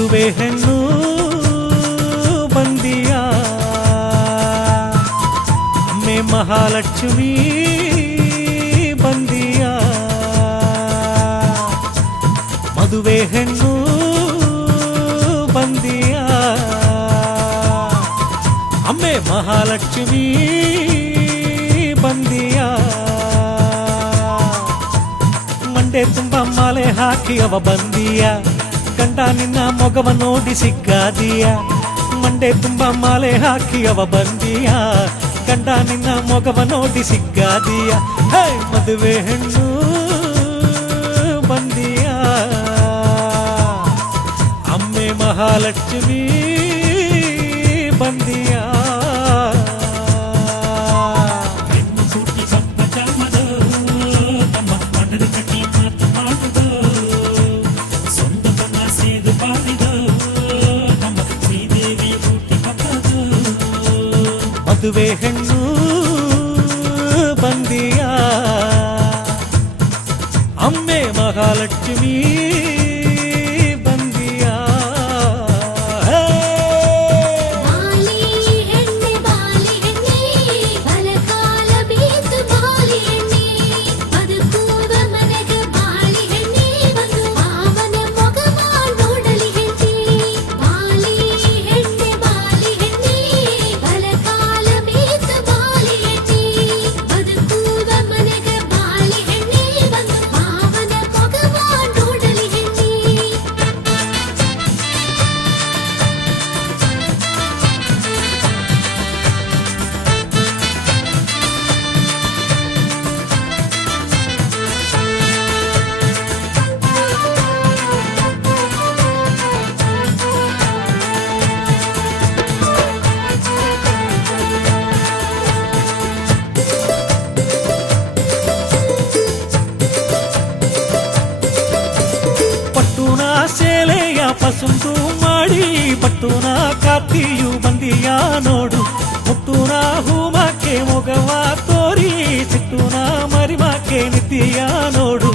ಮದುವೆ ಹೆಣ್ಣು ಬಂದಿಯ ಅಮ್ಮೆ ಮಹಾಲಕ್ಷ್ಮಿ ಬಂದಿಯ ಮದುವೆ ಹೆಣ್ಣು ಬಂದಿಯ ಅಮ್ಮೆ ಮಹಾಲಕ್ಷ್ಮಿ ಬಂದಿಯ ಮಂಡೆ ತುಂಬ ಮಾಲೆ ಹಾಕಿ ಅವ ಬಂದಿಯ ಗಂಡ ನಿನ್ನ ಮೊಗವ ನೋಡಿ ಸಿಕ್ಕಾದಿಯ ಮಂಡೆ ತುಂಬ ಮಾಲೆ ಹಾಕಿ ಅವ ಬಂದಿಯ ಗಂಡ ನಿನ್ನ ಮೊಗವ ನೋಡಿ ಸಿಕ್ಕಾದಿಯ ಹೇ ಮದುವೆ ಹೆಣ್ಣು ಬಂದಿಯ ಅಮ್ಮೆ ಮಹಾಲಕ್ಷ್ಮಿ ಬಂದಿಯ ಮದುವೆ ಹೆಣ್ಣು ಬಂದಿಯ ಅಮ್ಮೆ ಮಹಾಲಕ್ಷ್ಮಿ ಬಂದಿಯ ಸೇಲೆಯ ಪಸುಂದು ಮಾಡಿ ಪಟ್ಟುನ ಕಾತಿಯು ಬಂದಿಯ ನೋಡು ಮುಟ್ಟುನ ಹೂಮಕ್ಕೆ ಮೊಗವ ತೋರಿ ಸಿಟ್ಟುನ ಮರಿಮಕ್ಕೆ ನಿತ್ಯ ನೋಡು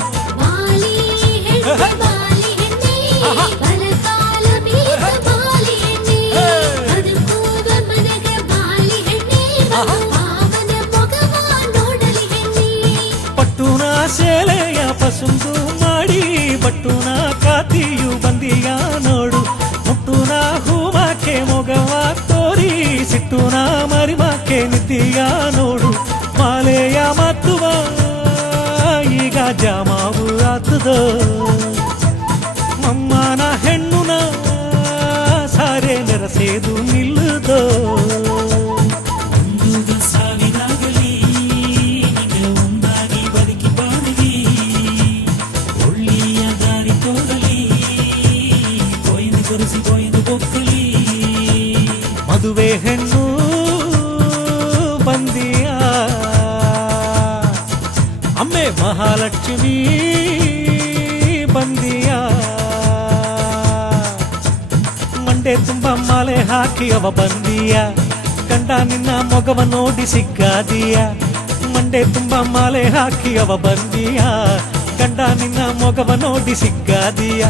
ಪಟ್ಟುನ ಸೇಲೆಯ ಪಸುಂದು ಮಾಡಿ ಪಟ್ಟುನ ಕಾತಿಯು ಬಂದಿಯ ನೋಡು ಮುಟ್ಟುನ ಹೂಮಕ್ಕೆ ಮೊಗವ ತೋರಿ ಸಿಟ್ಟುನ ಮರಿಮಕ್ಕೆ ನಿತ್ಯ ನೋಡು ಮಾಲೆಯ ಮತ್ತುವ ಈಗ ಜಾಮಾವು ಆತದೋ ಮಮ್ಮನ ಹೆಣ್ಣುನ ಸಾರೆ ನೆರಸೇದು ನಿಲ್ಲುದೋ ಮದುವೆ ಹೆಣ್ಣು ಬಂದಿಯ ಅಮ್ಮೆ ಮಹಾಲಕ್ಷ್ಮಿ ಬಂದಿಯ ಮಂಡೆ ತುಂಬ ಮಾಲೆ ಹಾಕಿ ಅವ ಬಂದಿಯ ಗಂಡ ನಿನ್ನ ಮೊಗವ ನೋಡಿ ಸಿಕ್ಕಾದಿಯ ಮಂಡೆ ತುಂಬ ಮಾಲೆ ಹಾಕಿ ಅವ ಬಂದಿಯ ಗಂಡ ನಿನ್ನ ಮೊಗವ ನೋಡಿ ಸಿಕ್ಕಾದಿಯ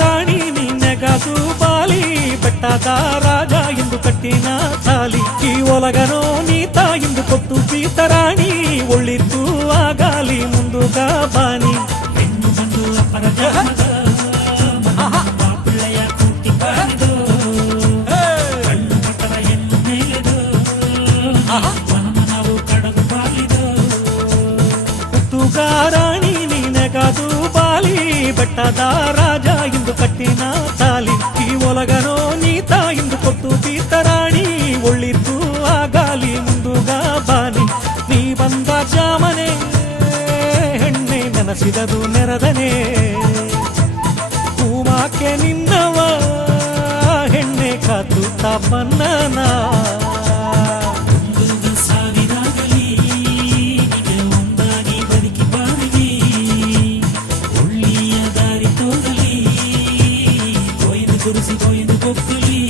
ರಾಣಿ ನಿನ್ನಗಾದು ಬಾಲಿ ಬೆಟ್ಟದ ರಾಜ ಎಂದು ಕಟ್ಟಿನ ತಾಲಿ ಈ ಒಲಗನೋ ನೀತ ಎಂದು ಕೊಟ್ಟು ಪೀತರಾಣಿ ಒಳ್ಳಿತ್ತು ಆಗಾಲಿ ಮುಂದುಗ ಬಾನಿ ಹೆಣ್ಣು ಬಂದು ಅಪರ ಪಿಳ್ಳೆಯ ಕೂಟಿ ಕಾಣಿದು ಕಣ್ಣು ಪಟ್ಟದ ಹೆಣ್ಣು ಮೇಲೆದು ನಾವು ಕಡದು ಬಾಲಿದು ಹುಟ್ಟುಗ ರಾಣಿ ನಿನಗಾದು ಬಾಲಿ ಬೆಟ್ಟದ ರಾಜ ಎಂದು ಕಟ್ಟಿನ ತಾಲಿ ಈ ಒಲಗನೋ ನೀತ ಎಂದು ಕೊಟ್ಟು ಪೀತರಾಣಿ ಒಳ್ಳಿತ್ತು ಆಗಾಲಿ ಮುಂದುಗ ಬಾನಿ ನೀ ಬಂದ ಜಾಮನೆ ಹೆಣ್ಣೆ ನೆನಸಿದದು ನೆರದನೆ ಬಂಧನ ಒಂದು ಸಾವಿರಾಗಲಿ ನಿಮಗೆ ಒಂದಾಗಿ ಬದುಕಿ ಬಾಳಲಿ ಒಳ್ಳೆಯ ದಾರಿ ತೋರಲಿ ಕೊಯ್ದು ಕುರಿಸಿ ಕೊಯ್ದು ಕೊಕ್ಕಲಿ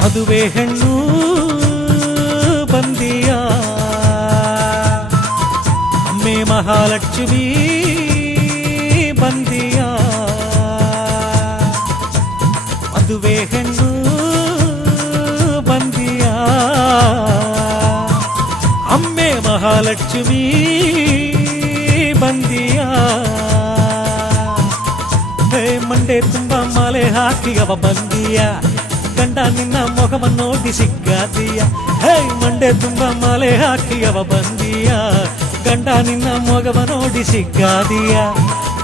ಮದುವೆ ಹೆಣ್ಣು ಬಂದಿಯ ಅಮ್ಮೆ ಮಹಾಲಕ್ಷ್ಮಿ ಬಂದಿಯ ಮದುವೆ ಹೆಣ್ಣು ಬಂದಿಯ ಅಮ್ಮೆ ಮಹಾಲಕ್ಷ್ಮಿ ಬಂದಿಯ ಹೇ ಮಂಡೆ ತುಂಬ ಮಾಲೆ ಹಾಕಿ ಅವ ಬಂದಿಯ ಗಂಡ ನಿನ್ನ ಮೊಗವ ನೋಡಿ ಸಿಕ್ಕಾದಿಯ ಹೇ ಮಂಡೆ ತುಂಬ ಮಾಲೆ ಹಾಕಿ ಅವ ಬಂದಿಯ ಗಂಡ ನಿನ್ನ ಮೊಗವ ನೋಡಿ ಸಿಕ್ಕಾದಿಯ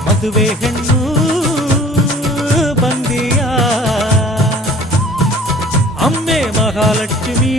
ಮದುವೆ ಹೆಣ್ಣು ಬಂದಿಯ ಅಮ್ಮೆ ಮಹಾಲಕ್ಷ್ಮಿ